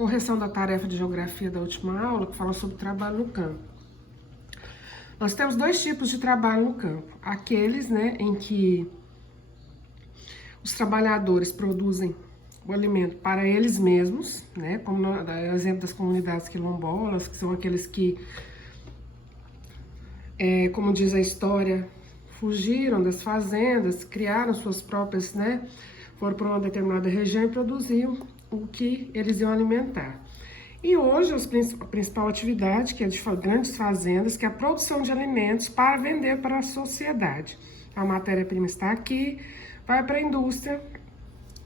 correção da tarefa de geografia da última aula, que fala sobre trabalho no campo. Nós temos dois tipos de trabalho no campo. Aqueles, né, em que os trabalhadores produzem o alimento para eles mesmos, né, como no exemplo das comunidades quilombolas, que são aqueles que, como diz a história, fugiram das fazendas, criaram suas próprias, né, foram para uma determinada região e produziam o que eles iam alimentar. E hoje a principal atividade, que é de grandes fazendas, que é a produção de alimentos para vender para a sociedade. A matéria-prima está aqui, vai para a indústria,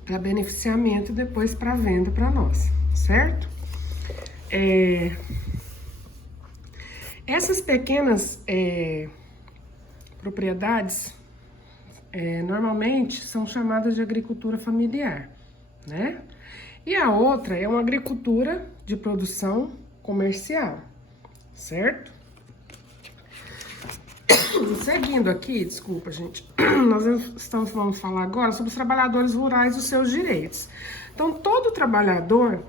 para beneficiamento e depois para venda para nós, certo? Essas pequenas propriedades normalmente são chamadas de agricultura familiar, né? E a outra é uma agricultura de produção comercial, certo? Seguindo aqui, desculpa, gente, vamos falar agora sobre os trabalhadores rurais e os seus direitos. Então, todo trabalhador,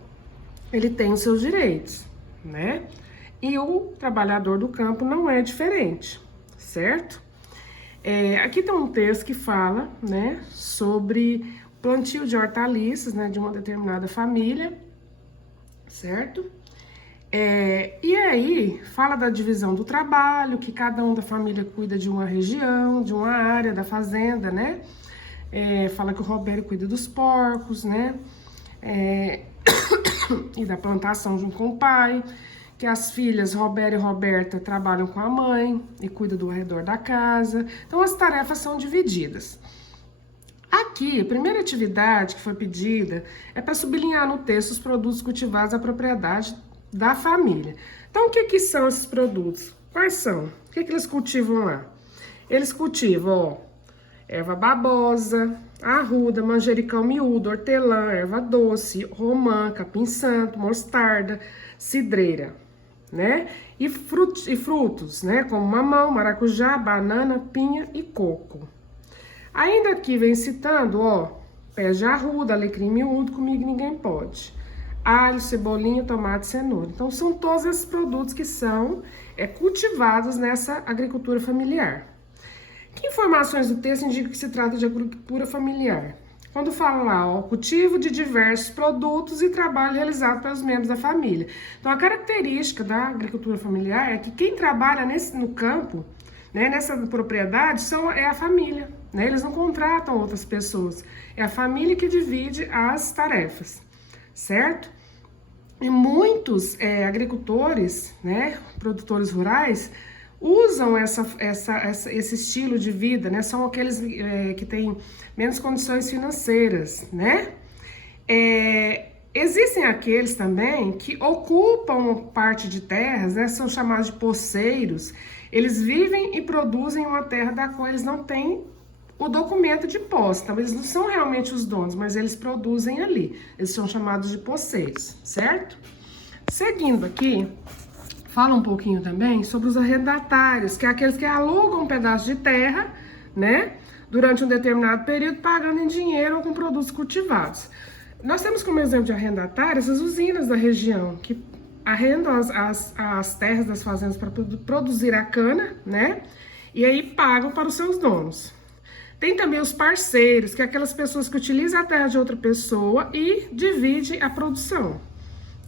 ele tem os seus direitos, né? E o trabalhador do campo não é diferente, certo? Aqui tem um texto que fala, né, sobre plantio de hortaliças, né, de uma determinada família, certo? E aí, fala da divisão do trabalho, que cada um da família cuida de uma região, de uma área da fazenda, né? Fala que o Roberto cuida dos porcos, né? E da plantação junto com o pai, que as filhas Roberto e Roberta trabalham com a mãe e cuidam do arredor da casa. Então, as tarefas são divididas. Aqui, a primeira atividade que foi pedida é para sublinhar no texto os produtos cultivados à propriedade da família. Então, o que são esses produtos? Quais são? O que eles cultivam lá? Eles cultivam, erva babosa, arruda, manjericão miúdo, hortelã, erva doce, romã, capim-santo, mostarda, cidreira, né? E frutos, né? Como mamão, maracujá, banana, pinha e coco. Ainda aqui vem citando, pés de arruda, alecrim miúdo, comigo ninguém pode. Alho, cebolinha, tomate, cenoura. Então, são todos esses produtos que são cultivados nessa agricultura familiar. Que informações do texto indicam que se trata de agricultura familiar? Quando fala lá, cultivo de diversos produtos e trabalho realizado pelos membros da família. Então, a característica da agricultura familiar é que quem trabalha no campo, né, nessa propriedade, é a família, né? Eles não contratam outras pessoas. É a família que divide as tarefas, certo? E muitos agricultores, né, produtores rurais, usam esse estilo de vida, né? São aqueles que têm menos condições financeiras, né? Existem aqueles também que ocupam parte de terras, né? São chamados de poceiros. Eles vivem e produzem uma terra da qual eles não têm o documento de posse. Então, eles não são realmente os donos, mas eles produzem ali. Eles são chamados de poceiros, certo? Seguindo aqui, fala um pouquinho também sobre os arrendatários, que é aqueles que alugam um pedaço de terra, né, durante um determinado período, pagando em dinheiro ou com produtos cultivados. Nós temos como exemplo de arrendatários as usinas da região, que arrendam as terras das fazendas para produzir a cana, né, e aí pagam para os seus donos. Tem também os parceiros, que é aquelas pessoas que utilizam a terra de outra pessoa e dividem a produção,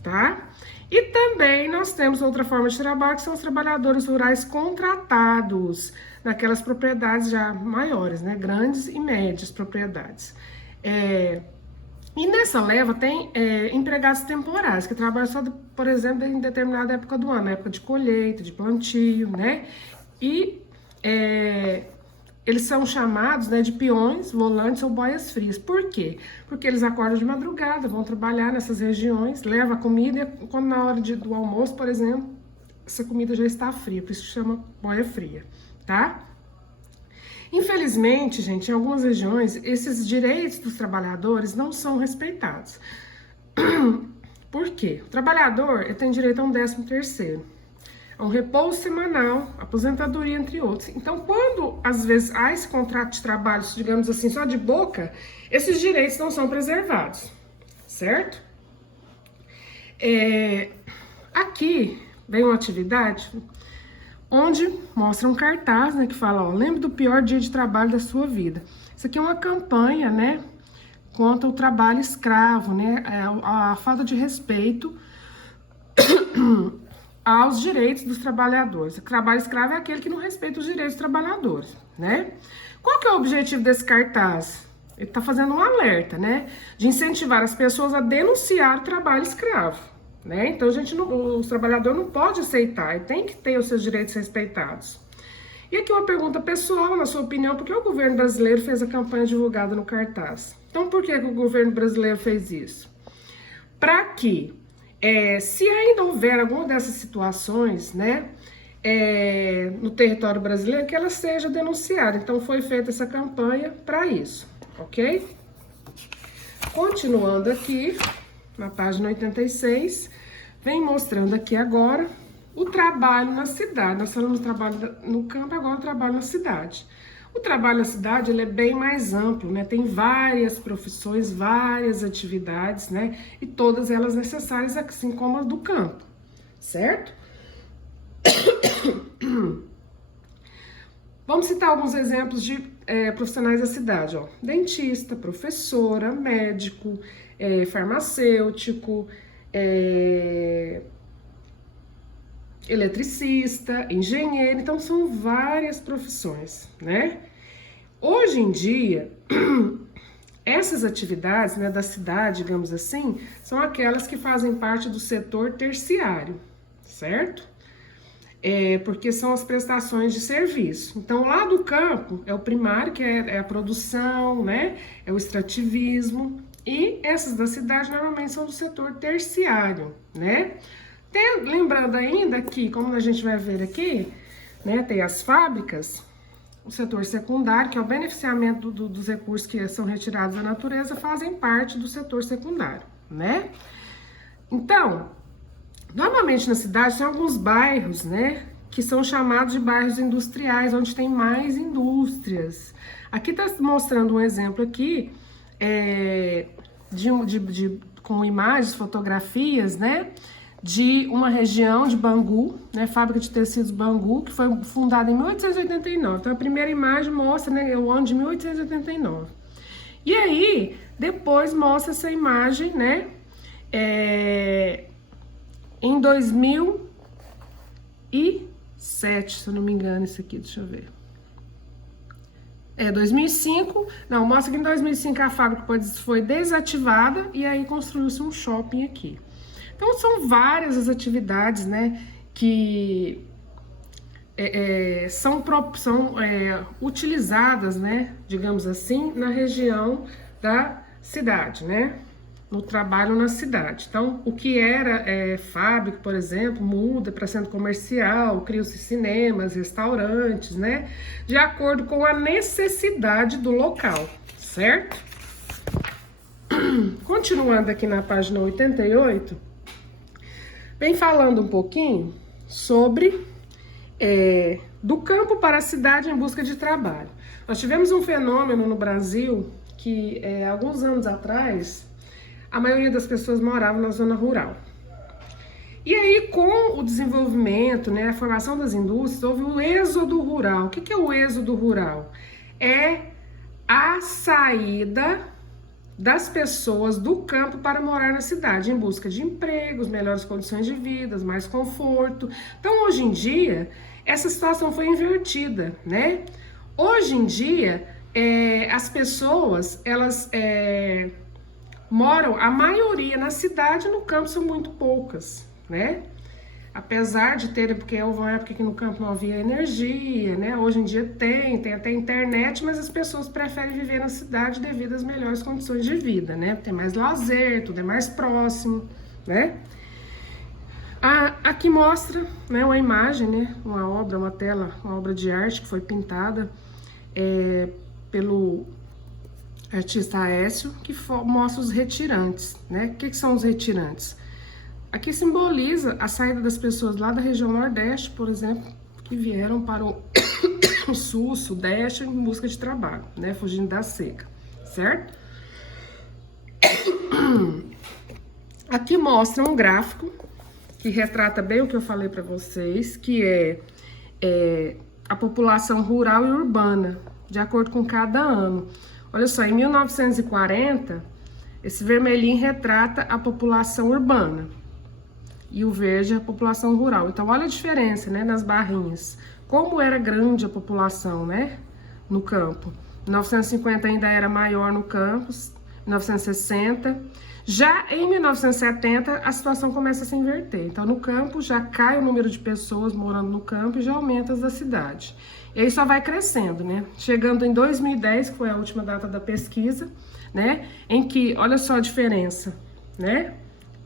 tá? E também nós temos outra forma de trabalho, que são os trabalhadores rurais contratados, naquelas propriedades já maiores, né? Grandes e médias propriedades. E nessa leva tem empregados temporários, que trabalham só, por exemplo, em determinada época do ano, na época de colheita, de plantio, né? E eles são chamados, né, de peões, volantes ou boias frias. Por quê? Porque eles acordam de madrugada, vão trabalhar nessas regiões, levam a comida e quando na hora do almoço, por exemplo, essa comida já está fria, por isso que chama boia fria, tá? Infelizmente, gente, em algumas regiões, esses direitos dos trabalhadores não são respeitados. Por quê? O trabalhador tem direito a um 13º. A um repouso semanal, aposentadoria, entre outros. Então, quando, às vezes, há esse contrato de trabalho, digamos assim, só de boca, esses direitos não são preservados, certo? Aqui vem uma atividade onde mostra um cartaz, né, que fala, ó, lembre do pior dia de trabalho da sua vida. Isso aqui é uma campanha, né, contra o trabalho escravo, né, a falta de respeito aos direitos dos trabalhadores. O trabalho escravo é aquele que não respeita os direitos dos trabalhadores, né? Qual que é o objetivo desse cartaz? Ele está fazendo um alerta, né, de incentivar as pessoas a denunciar o trabalho escravo, né? Então, os trabalhadores não podem aceitar e tem que ter os seus direitos respeitados. E aqui uma pergunta pessoal, na sua opinião, por que o governo brasileiro fez a campanha divulgada no cartaz? Então, por que o governo brasileiro fez isso? Para que, se ainda houver alguma dessas situações, né, no território brasileiro, que ela seja denunciada. Então, foi feita essa campanha para isso, ok? Continuando aqui, na página 86, vem mostrando aqui agora o trabalho na cidade. Nós falamos do trabalho no campo, agora o trabalho na cidade. O trabalho na cidade, ele é bem mais amplo, né? Tem várias profissões, várias atividades, né? E todas elas necessárias, assim como as do campo, certo? Vamos citar alguns exemplos de profissionais da cidade, ó. Dentista, professora, médico, farmacêutico, eletricista, engenheiro, então são várias profissões, né? Hoje em dia, essas atividades, né, da cidade, digamos assim, são aquelas que fazem parte do setor terciário, certo? Porque são as prestações de serviço. Então, lá do campo é o primário, que é a produção, né? É o extrativismo. E essas da cidade normalmente são do setor terciário, né? Lembrando ainda que, como a gente vai ver aqui, né, tem as fábricas, o setor secundário, que é o beneficiamento dos recursos que são retirados da natureza, fazem parte do setor secundário, né? Então, normalmente na cidade tem alguns bairros, né, que são chamados de bairros industriais, onde tem mais indústrias. Aqui está mostrando um exemplo aqui, com imagens, fotografias, né, de uma região de Bangu, né, fábrica de tecidos Bangu, que foi fundada em 1889. Então, a primeira imagem mostra, né, o ano de 1889. E aí, depois mostra essa imagem, né, em 2007, se eu não me engano, isso aqui, deixa eu ver. 2005, não, mostra que em 2005 a fábrica foi desativada e aí construiu-se um shopping aqui. Então, são várias as atividades, né, que são utilizadas, né, digamos assim, na região da cidade, né, no trabalho na cidade. Então, o que era fábrica, por exemplo, muda para centro comercial, criam-se cinemas, restaurantes, né, de acordo com a necessidade do local, certo? Continuando aqui na página 88, vem falando um pouquinho sobre do campo para a cidade em busca de trabalho. Nós tivemos um fenômeno no Brasil que, alguns anos atrás, a maioria das pessoas moravam na zona rural. E aí, com o desenvolvimento, né, a formação das indústrias, houve o êxodo rural. O que é o êxodo rural? É a saída das pessoas do campo para morar na cidade, em busca de empregos, melhores condições de vida, mais conforto. Então, hoje em dia, essa situação foi invertida, né? Hoje em dia, as pessoas, elas moram, a maioria na cidade, no campo são muito poucas, né? Apesar de ter, porque houve uma época que no campo não havia energia, né? Hoje em dia tem até internet, mas as pessoas preferem viver na cidade devido às melhores condições de vida, né? Tem mais lazer, tudo é mais próximo, né? Aqui mostra, né, uma imagem, né? Uma obra de arte que foi pintada pelo artista Aécio, que mostra os retirantes, né? O que são os retirantes? Aqui simboliza a saída das pessoas lá da região Nordeste, por exemplo, que vieram para o Sul, Sudeste, em busca de trabalho, né? Fugindo da seca, certo? Aqui mostra um gráfico que retrata bem o que eu falei para vocês, que é a população rural e urbana, de acordo com cada ano. Olha só, em 1940, esse vermelhinho retrata a população urbana e o verde a população rural. Então, olha a diferença, né, nas barrinhas. Como era grande a população, né, no campo. Em 1950 ainda era maior no campo, 1960. Já em 1970, a situação começa a se inverter. Então, no campo já cai o número de pessoas morando no campo e já aumenta as da cidade. E aí só vai crescendo, né? Chegando em 2010, que foi a última data da pesquisa, né? Em que, olha só a diferença, né?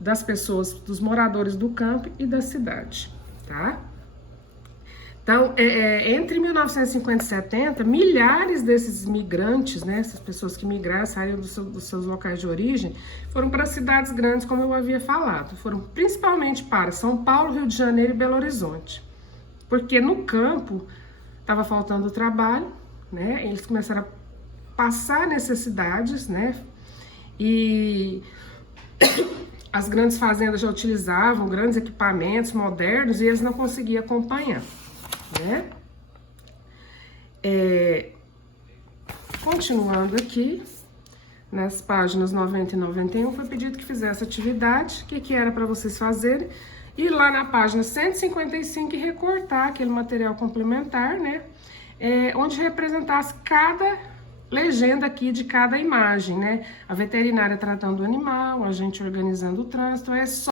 Das pessoas, dos moradores do campo e da cidade, tá? Então, entre 1950 e 70, milhares desses migrantes, né, essas pessoas que migraram, saíram dos seus locais de origem, foram para cidades grandes, como eu havia falado. Foram principalmente para São Paulo, Rio de Janeiro e Belo Horizonte. Porque no campo estava faltando trabalho, né, eles começaram a passar necessidades, né, e as grandes fazendas já utilizavam grandes equipamentos modernos e eles não conseguiam acompanhar. Né? Continuando aqui, nas páginas 90 e 91, foi pedido que fizesse atividade, o que era para vocês fazerem, e lá na página 155 recortar aquele material complementar, né? Onde representasse cada legenda aqui de cada imagem, né? A veterinária tratando o animal, a gente organizando o trânsito, é só